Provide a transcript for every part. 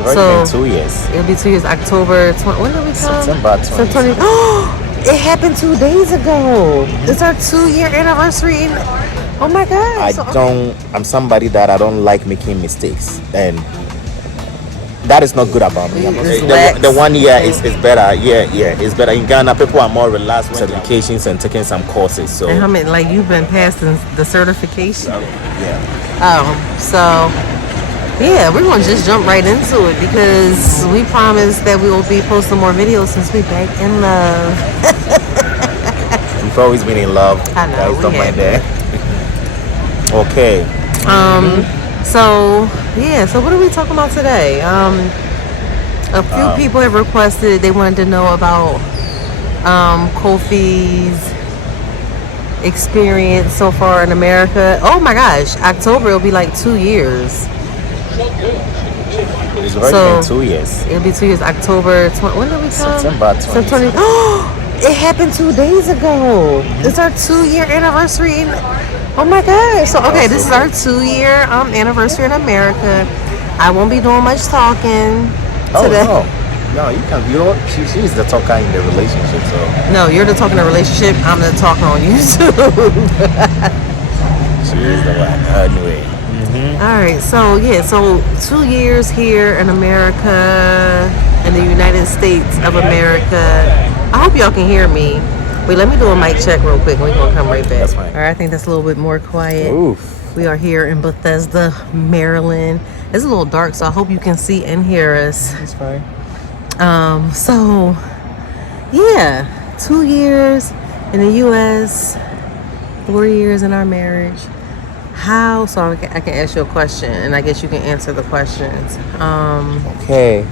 It's already been 2 years. It'll be 2 years. October 20. When did we come? September 20. Oh, it happened 2 days ago. It's our 2-year anniversary. Oh my God! I'm somebody that I don't like making mistakes, and that is not good about me. The 1 year is better. Yeah, it's better. In Ghana, people are more relaxed with certifications and taking some courses. So, and how many? Like you've been passing the certification. Yeah. So. Yeah, we're going to just jump right into it because we promised that we will be posting more videos since we're back in love. We've always been in love. I know. Guys, don't mind that. Okay. So what are we talking about today? A few people have requested, they wanted to know about Kofi's experience so far in America. Oh my gosh, October it'll be like 2 years. It's already been 2 years. It'll be 2 years. October 20. When did we come? September 20. Oh, it happened 2 days ago. It's our 2-year anniversary. Oh my gosh. So okay, this is our 2-year anniversary in America. I won't be doing much talking today. No, you can't. You know, she's the talker in the relationship. So no, you're the talker in the relationship. I'm the talker on YouTube. She is the one. Anyway. All right, so 2 years here in America, in the United States of America. I hope y'all can hear me. Wait, let me do a mic check real quick. We're gonna come right back. That's fine. All right, I think that's a little bit more quiet. Oof. We are here in Bethesda, Maryland. It's a little dark, so I hope you can see and hear us. That's fine. 2 years in the U.S., 4 years in our marriage. How? So I can ask you a question, and I guess you can answer the questions. Okay.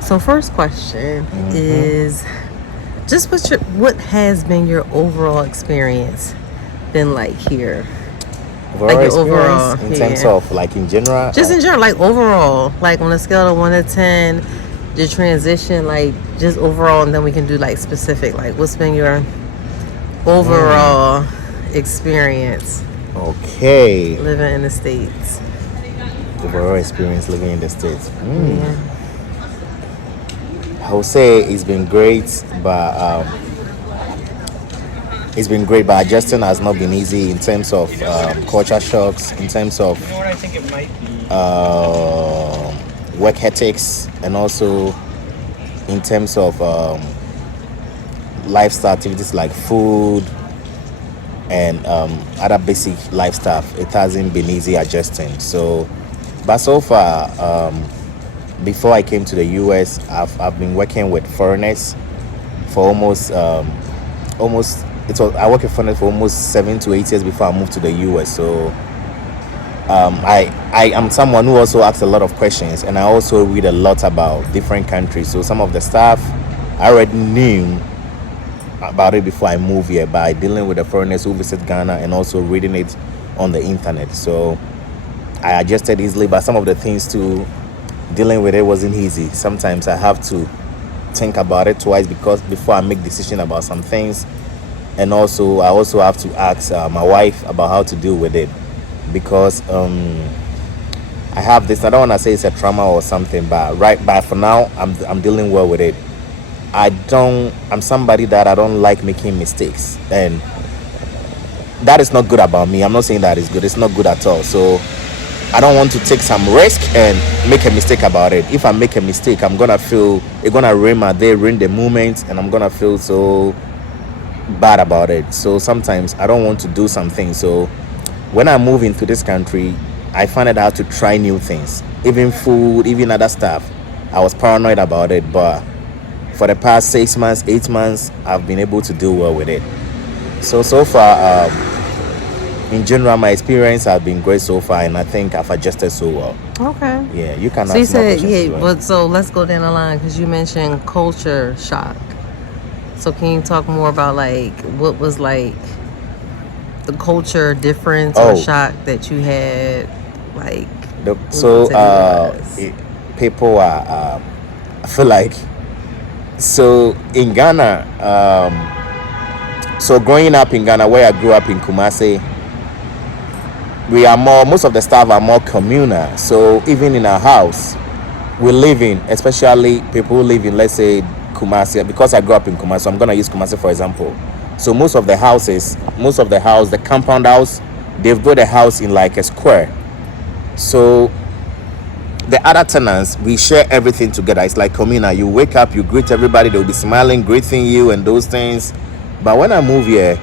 So first question is, just what has been your overall experience been like here? Overall in terms of like in general? Just in general, like overall, like on a scale of 1 to 10, the transition, like just overall, and then we can do like specific, like what's been your overall experience? Okay. Living in the States. Overall experience living in the States. Yeah. I would say it's been great, but adjusting has not been easy in terms of culture shocks, in terms of work ethics, and also in terms of lifestyle activities like food and other basic life stuff. It hasn't been easy adjusting. So, but so far, before I came to the US, I've been working with foreigners for I worked with foreigners for almost 7 to 8 years before I moved to the US. So I am someone who also asks a lot of questions, and I also read a lot about different countries. So some of the stuff I already knew about it before I moved here by dealing with the foreigners who visit Ghana and also reading it on the internet. So I adjusted easily, but some of the things too, dealing with it wasn't easy. Sometimes I have to think about it twice before I make decision about some things, and also I also have to ask my wife about how to deal with it, because I have this. I don't want to say it's a trauma or something, but for now I'm dealing well with it. I'm somebody that I don't like making mistakes, and that is not good about me. I'm not saying that is good. It's not good at all. So I don't want to take some risk and make a mistake about it. If I make a mistake, I'm gonna feel it's gonna ruin my day, ruin the moment, and I'm gonna feel so bad about it. So sometimes I don't want to do something. So when I move into this country, I find it hard to try new things, even food, even other stuff. I was paranoid about it, but for the past 6 months, 8 months, I've been able to do well with it. So far, in general, my experience has been great so far, and I think I've adjusted so well. Okay. Yeah, you can. So you said, but so let's go down the line, because you mentioned culture shock. So can you talk more about like what was like the culture difference or shock that you had, like? People are. I feel like. So in Ghana, so growing up in Ghana, where I grew up in Kumasi, most of the staff are more communal. So even in our house, we live in, especially people who live in, let's say, Kumasi, because I grew up in Kumasi, so I'm gonna use Kumasi for example. So most of the houses, the compound house, they've built a house in like a square. So the other tenants, we share everything together. It's like communal. You wake up, you greet everybody, they'll be smiling, greeting you, and those things. But when I move here,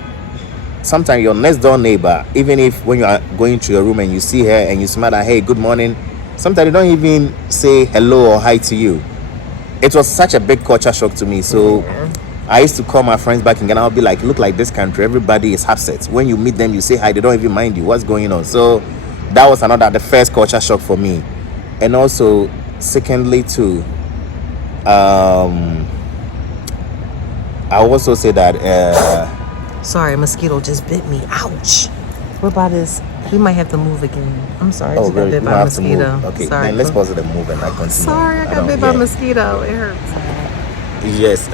sometimes your next door neighbor, even if when you are going to your room and you see her and you smile at, hey, good morning, sometimes they don't even say hello or hi to you. It was such a big culture shock to me. So I used to call my friends back in Ghana. I'll be like, look, like this country, everybody is upset. When you meet them, you say hi, they don't even mind you. What's going on? So that was the first culture shock for me. And also, secondly, too, I also say that. Sorry, a mosquito just bit me. Ouch. What about this? We might have to move again. I'm sorry. I just got bit by a mosquito. Okay, sorry. then let's pause it and move and I continue. Sorry, I got bit by a mosquito. It hurts. Yes.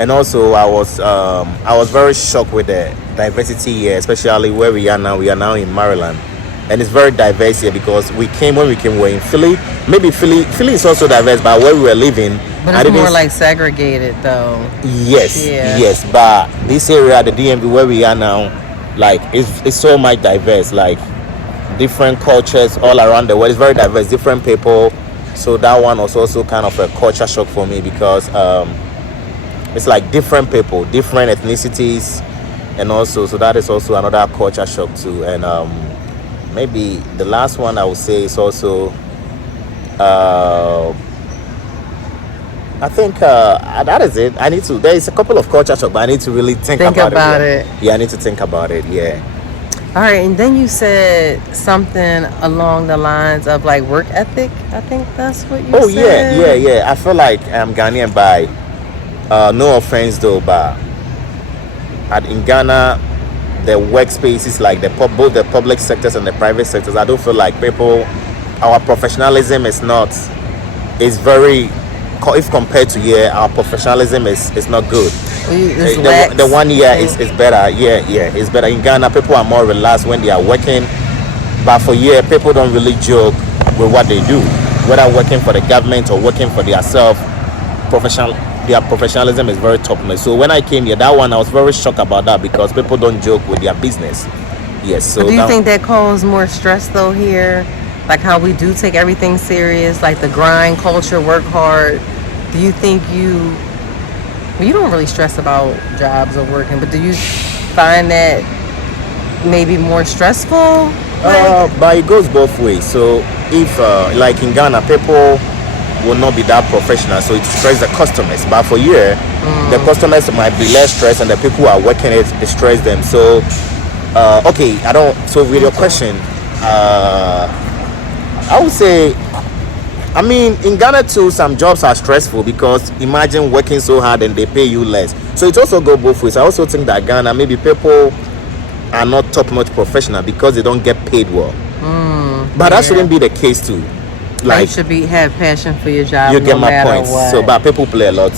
And also I was very shocked with the diversity here, especially where we are now. We are now in Maryland. And it's very diverse here because when we came, we were in Philly. Maybe Philly is also diverse, but where we were living, but it's more like segregated, though. Yes, yes. But this area, the DMV, where we are now, like it's so much diverse. Like different cultures all around the world. It's very diverse, different people. So that one was also kind of a culture shock for me because it's like different people, different ethnicities, and also so that is also another culture shock too. And maybe the last one I would say is also I think that is it. There is a couple of culture shock, but I need to really think about it. Yeah, I need to think about it. Yeah. All right, and then you said something along the lines of like work ethic. I think that's what you said. Yeah. I feel like I'm Ghanaian by no offense though, but in Ghana, the workspaces, like both the public sectors and the private sectors, I don't feel like our professionalism is very, if compared to here, our professionalism is not good. The one year is better. Yeah, it's better. In Ghana, people are more relaxed when they are working, but for here, people don't really joke with what they do, whether working for the government or working for themselves. Their professionalism is very top-notch. So when I came here, that one I was very shocked about that because people don't joke with their business. Yes. So do you think that caused more stress though here? Like how we do take everything serious, like the grind culture, work hard. Do you think you don't really stress about jobs or working, but do you find that maybe more stressful? But it goes both ways. So if like in Ghana, people will not be that professional, so it stresses the customers. But for here, the customers might be less stressed, and the people who are working it stress them. So, okay, So with your question, I would say, I mean, in Ghana too, some jobs are stressful because imagine working so hard and they pay you less. So it also goes both ways. I also think that Ghana, maybe people are not top-notch professional because they don't get paid well. But that shouldn't be the case too. Like you should have passion for your job. You get my point. What. So, but people play a lot.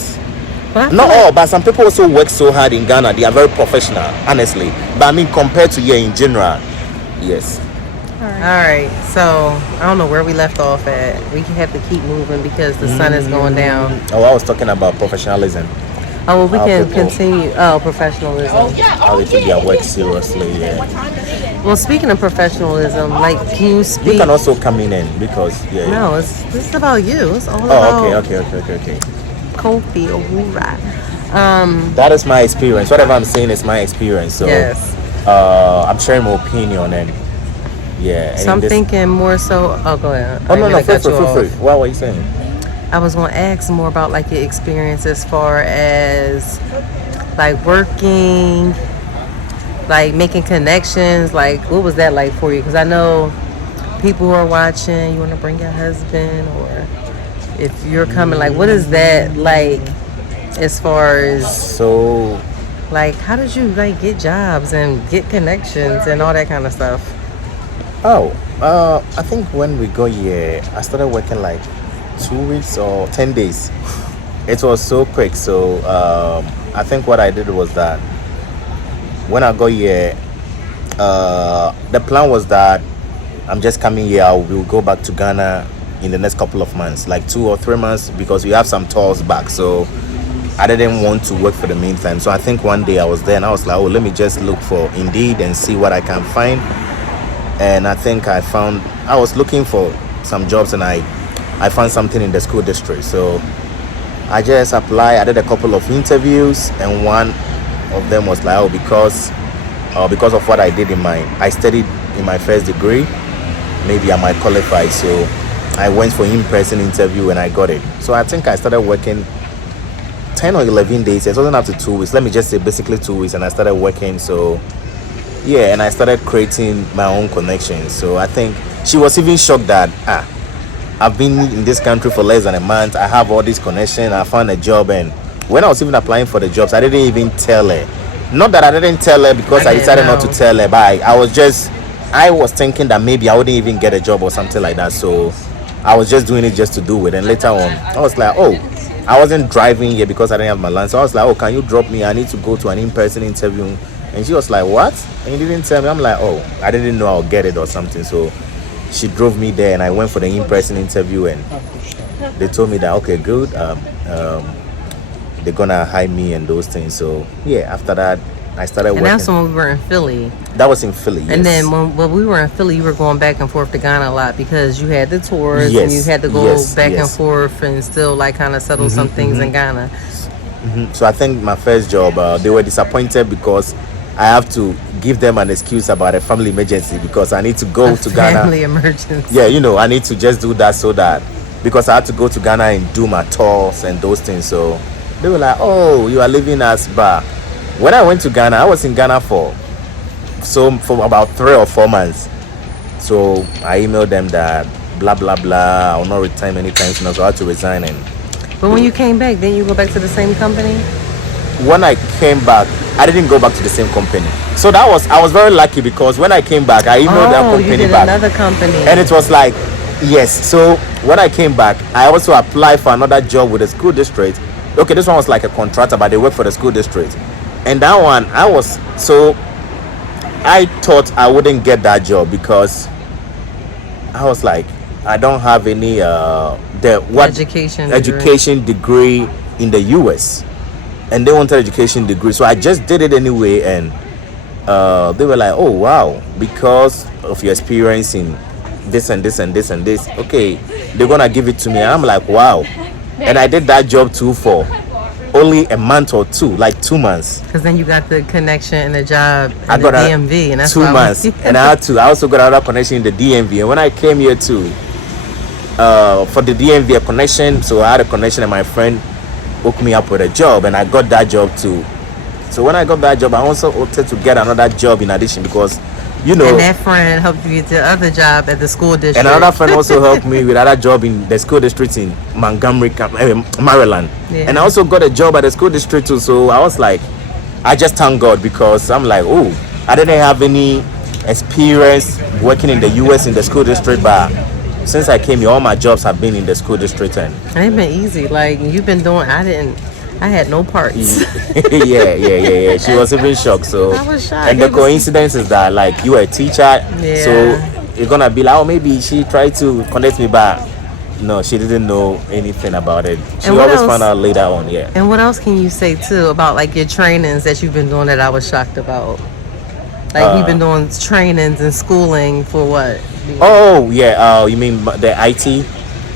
Not all, but some people also work so hard in Ghana. They are very professional, honestly. But I mean, compared to here in general, yes. All right. So I don't know where we left off at. We have to keep moving because the sun is going down. Oh, I was talking about professionalism. Oh, well, we can continue. Oh, professionalism. How they take their work seriously. Yeah. Well, speaking of professionalism, like, can you speak? You can also come in because No, this is about you. It's all about. Okay. Kofi, that is my experience. Whatever I'm saying is my experience. So yes. I'm sharing my opinion and yeah. So I'm thinking more so. Oh, go ahead. Oh no, feel free. What were you saying? I was going to ask more about like your experience as far as like working, like making connections. Like, what was that like for you? Because I know people who are watching, you want to bring your husband, or if you're coming, like, what is that like as far as like, how did you like get jobs and get connections and all that kind of stuff? I think when we got here, I started working like 2 weeks or 10 days. It was so quick. So I think what I did was that when I got here, the plan was that I'm just coming here, I will go back to Ghana in the next couple of months, like 2 or 3 months, because we have some tours back. So I didn't want to work for the meantime. So I think one day I was there and I was like, oh, let me just look for Indeed and see what I can find. And I think I was looking for some jobs, and I found something in the school district. So I just applied. I did a couple of interviews, and one of them was like, oh, because of what I did I studied in my first degree, maybe I might qualify. So I went for in-person interview and I got it. So I think I started working 10 or 11 days. It wasn't up to 2 weeks. Let me just say basically 2 weeks, and I started working. So yeah, and I started creating my own connections. So I think she was even shocked that I've been in this country for less than a month. I have all these connections. I found a job, and when I was even applying for the jobs, I didn't even tell her. Not that I didn't tell her because I decided not to tell her, but I was thinking that maybe I wouldn't even get a job or something like that. So I was just doing it just to do it. And later on, I was like, oh, I wasn't driving here because I didn't have my license. So I was like, oh, can you drop me? I need to go to an in-person interview. And she was like, what? And you didn't tell me? I'm like, oh, I didn't know I'll get it or something. So she drove me there, and I went for the in-person interview, and they told me that, okay, good. They're gonna hire me and those things. So yeah, after that, I started working. And that's when we were in Philly. That was in Philly, yes. And then when we were in Philly, you were going back and forth to Ghana a lot because you had the tours, Yes, and you had to go back and yes. forth and still like kind of settle some things in Ghana. So I think my first job, they were disappointed because I have to give them an excuse about a family emergency because I need to go to Ghana. Family emergency. Yeah, I need to just do that because I had to go to Ghana and do my tours and those things. So they were like, oh, you are leaving us. But when I went to Ghana, I was in Ghana for about 3 or 4 months. So I emailed them that blah blah blah, I will not return anytime soon, so I had to resign. But when you came back, didn't you go back to the same company? When I came back, I didn't go back to the same company. So I was very lucky because when I came back, I emailed that company you did back. Another company. And it was like, yes. So when I came back, I also applied for another job with the school district. Okay, this one was like a contractor, but they work for the school district. And that one, I thought I wouldn't get that job because I was like, I don't have any education degree in the US, and they wanted education degree, so I just did it anyway. And they were like, oh wow, because of your experience in this and this and this and this, okay, they're gonna give it to me. And I'm like, wow. And I did that job too for only a month or two, like 2 months. Because then you got the connection and the job in I got the DMV, and that's 2 months, and I also got another connection in the DMV. And when I came here too, for the DMV connection, so I had a connection, and my friend hooked me up with a job, and I got that job too. So when I got that job, I also wanted to get another job in addition because, and that friend helped you get the other job at the school district. And another friend also helped me with another job in the school district in Montgomery, Maryland. Yeah. And I also got a job at the school district too. So I was like, I just thank God because I'm like, oh, I didn't have any experience working in the US in the school district, but since I came here, all my jobs have been in the school district. And it's been easy. Like you've been doing, I had no parts. yeah. She was even shocked. So I was shocked. And the coincidence is that like you were a teacher, so you're gonna be like, oh, maybe she tried to connect me back. No, she didn't know anything about it. She always found out later on. Yeah. And what else can you say too about like your trainings that you've been doing that I was shocked about? Like you've been doing trainings and schooling for what? Oh yeah. You mean the IT?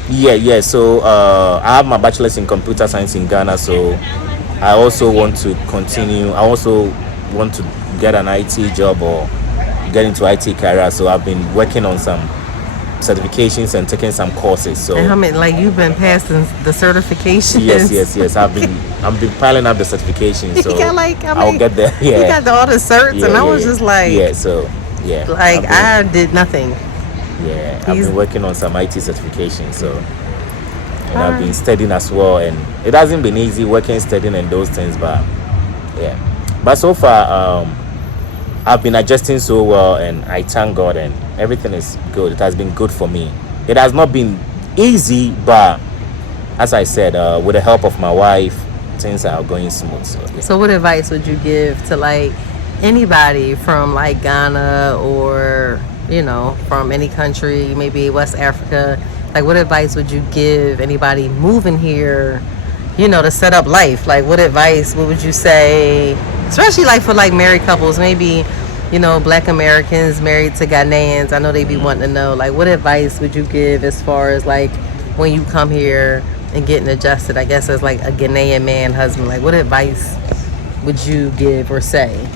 Yeah. So I have my bachelor's in computer science in Ghana. So I also want to continue. I also want to get an IT job or get into IT career. So I've been working on some certifications and taking some courses. So and how many, like you've been passing the certifications? Yes. I've been piling up the certifications. So I'll get there. Yeah. You got all the certs, and I was just like, like I did nothing. Yeah, I've been working on some IT certifications, so and I've been studying as well, and it hasn't been easy working, studying, and those things, but yeah. But so far, I've been adjusting so well, and I thank God, and everything is good. It has been good for me. It has not been easy, but as I said, with the help of my wife, things are going smooth. So what advice would you give to like anybody from like Ghana or from any country, maybe West Africa, Like, what advice would you give anybody moving here, you know, to set up life? Like, what advice, what would you say, especially like for like married couples, maybe, you know, Black Americans married to Ghanaians? I know they be wanting to know, like, what advice would you give as far as like when you come here and getting adjusted, I guess, as like a Ghanaian man husband? Like, what advice would you give or say,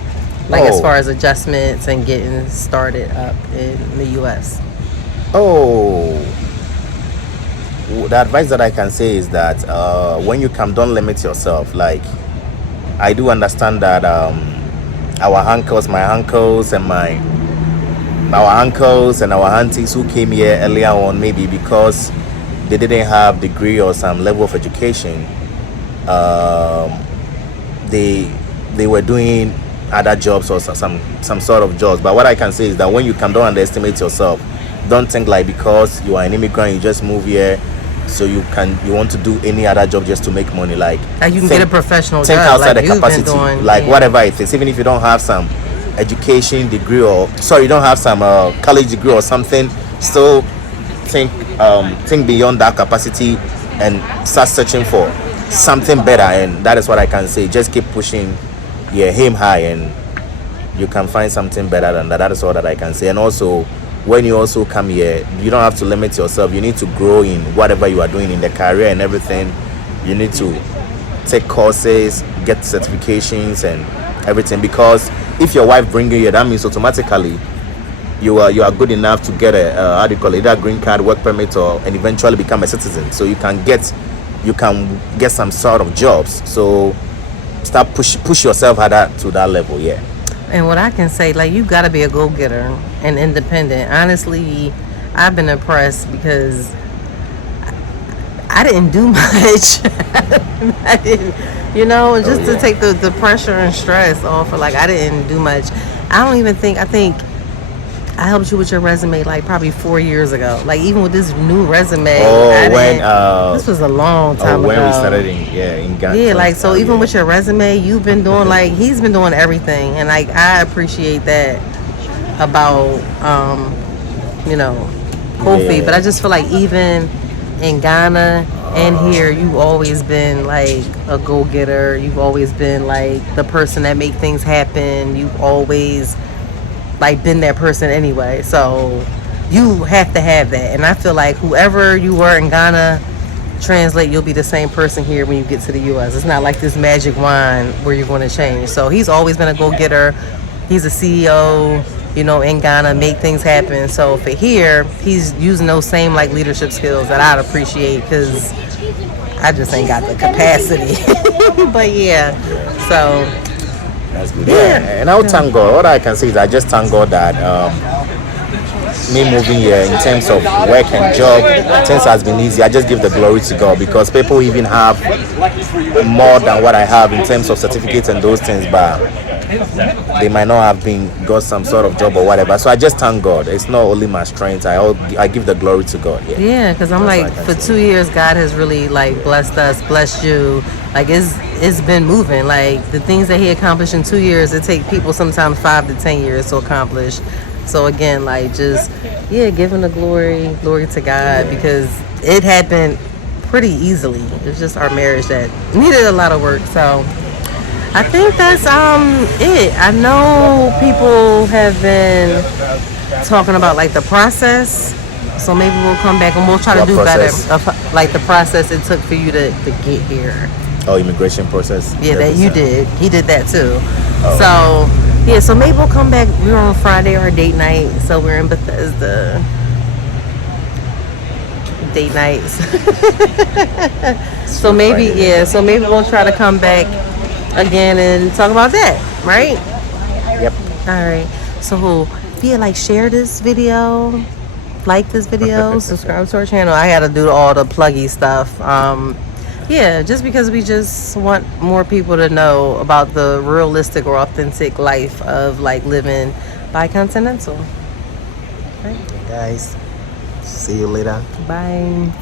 like, as far as adjustments and getting started up in the U.S.? The advice that I can say is that when you come, don't limit yourself. Like, I do understand that our uncles and our aunties who came here earlier on, maybe because they didn't have degree or some level of education, they were doing other jobs or some sort of jobs. But what I can say is that when you come, don't underestimate yourself. Don't think like because you are an immigrant, you just move here, so you want to do any other job just to make money. Like you can get a professional think job, outside like the capacity, whatever it is. Even if you don't have some education degree you don't have some college degree or something, still think beyond that capacity and start searching for something better. And that is what I can say. Just keep pushing, aim high, and you can find something better than that. That is all that I can say. And also, when you also come here, you don't have to limit yourself. You need to grow in whatever you are doing in the career and everything. You need to take courses, get certifications and everything, because if your wife brings you here, that means automatically you are good enough to get a either green card, work permit, and eventually become a citizen. So you can get some sort of jobs. So start push yourself harder to that level. And what I can say, like, you got to be a go-getter and independent. Honestly, I've been impressed because I didn't do much. I didn't, to take the pressure and stress off. Like, I didn't do much. I think I helped you with your resume like probably 4 years ago. Like, even with this new resume, this was a long time ago. When we started in Ghana. Yeah, like, so even with your resume, you've been doing, like, he's been doing everything, and like I appreciate that about Kofi. But I just feel like even in Ghana and here, you've always been like a go-getter. You've always been like the person that make things happen. You've always like been that person anyway, so you have to have that. And I feel like whoever you were in Ghana, translate, you'll be the same person here when you get to the U.S. It's not like this magic wand where you're going to change. So he's always been a go-getter. He's a CEO, in Ghana, make things happen. So for here, he's using those same like leadership skills that I'd appreciate, because I just ain't got the capacity. But so that's good. And I would thank God. What I can say is I just thank God that me moving here, in terms of work and job, things has been easy. I just give the glory to God, because people even have more than what I have in terms of certificates and those things, but they might not have got some sort of job or whatever. So I just thank God. It's not only my strength. I give the glory to God. Yeah, because I'm like, for 2 years, God has really like blessed us, blessed you. Like, it's been moving. Like, the things that he accomplished in 2 years, it take people sometimes 5 to 10 years to accomplish. So again, like, just giving the glory to God, because it happened pretty easily. It's just our marriage that needed a lot of work. So I think that's it. I know people have been talking about like the process, so maybe we'll come back and we'll try to do process? better, like the process it took for you to get here. Oh, immigration process. Yeah, that you did. He did that too. So maybe we'll come back. We're on Friday, our date night, so we're in Bethesda. Date nights. So maybe we'll try to come back again and talk about that, right? Yep. All right. So like, share this video, like this video, subscribe to our channel. I gotta do all the pluggy stuff. Just because we just want more people to know about the realistic or authentic life of like living bicontinental. Right? Guys, see you later. Bye.